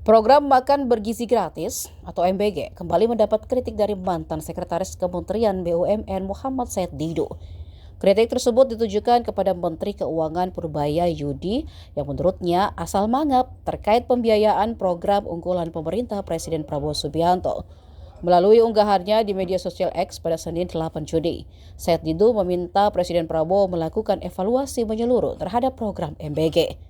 Program Makan Bergizi Gratis atau MBG kembali mendapat kritik dari mantan Sekretaris Kementerian BUMN Muhammad Said Didu. Kritik tersebut ditujukan kepada Menteri Keuangan Purbaya Yudi yang menurutnya asal mangap terkait pembiayaan program unggulan pemerintah Presiden Prabowo Subianto. Melalui unggahannya di media sosial X pada Senin 8 Juni, Said Didu meminta Presiden Prabowo melakukan evaluasi menyeluruh terhadap program MBG.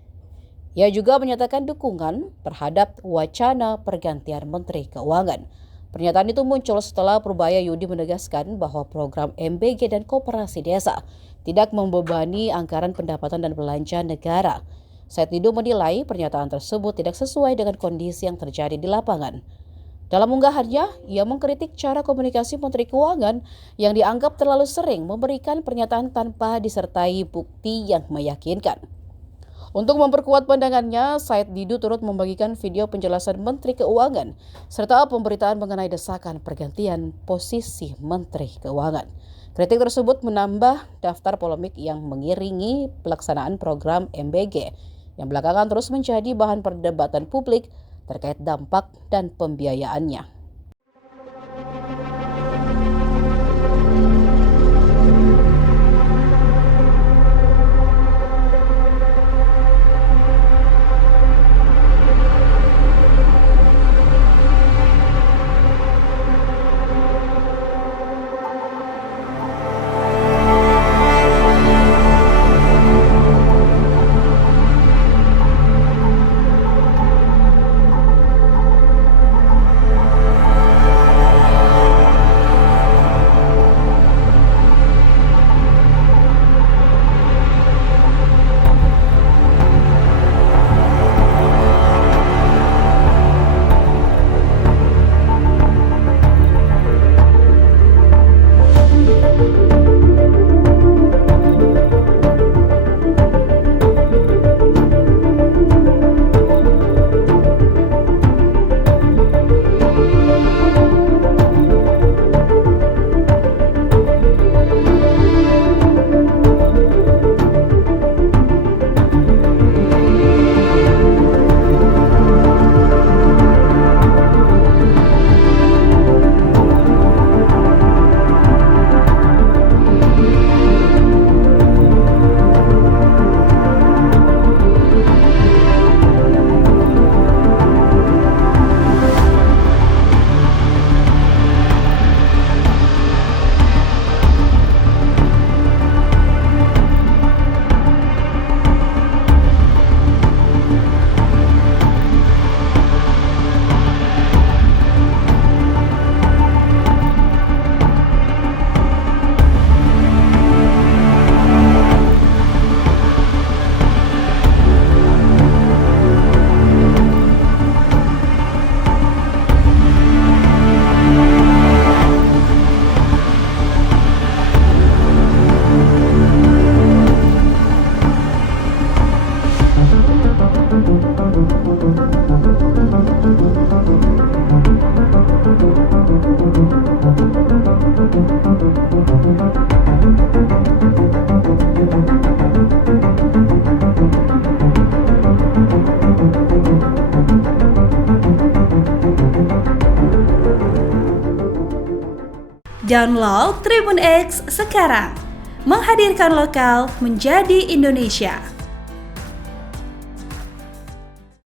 Ia juga menyatakan dukungan terhadap wacana pergantian Menteri Keuangan. Pernyataan itu muncul setelah Purbaya Yudi menegaskan bahwa program MBG dan Koperasi Desa tidak membebani anggaran pendapatan dan belanja negara. Said Didu menilai pernyataan tersebut tidak sesuai dengan kondisi yang terjadi di lapangan. Dalam unggahannya, ia mengkritik cara komunikasi Menteri Keuangan yang dianggap terlalu sering memberikan pernyataan tanpa disertai bukti yang meyakinkan. Untuk memperkuat pandangannya, Said Didu turut membagikan video penjelasan Menteri Keuangan serta pemberitaan mengenai desakan pergantian posisi Menteri Keuangan. Kritik tersebut menambah daftar polemik yang mengiringi pelaksanaan program MBG yang belakangan terus menjadi bahan perdebatan publik terkait dampak dan pembiayaannya. Download Tribun X sekarang, menghadirkan lokal menjadi Indonesia.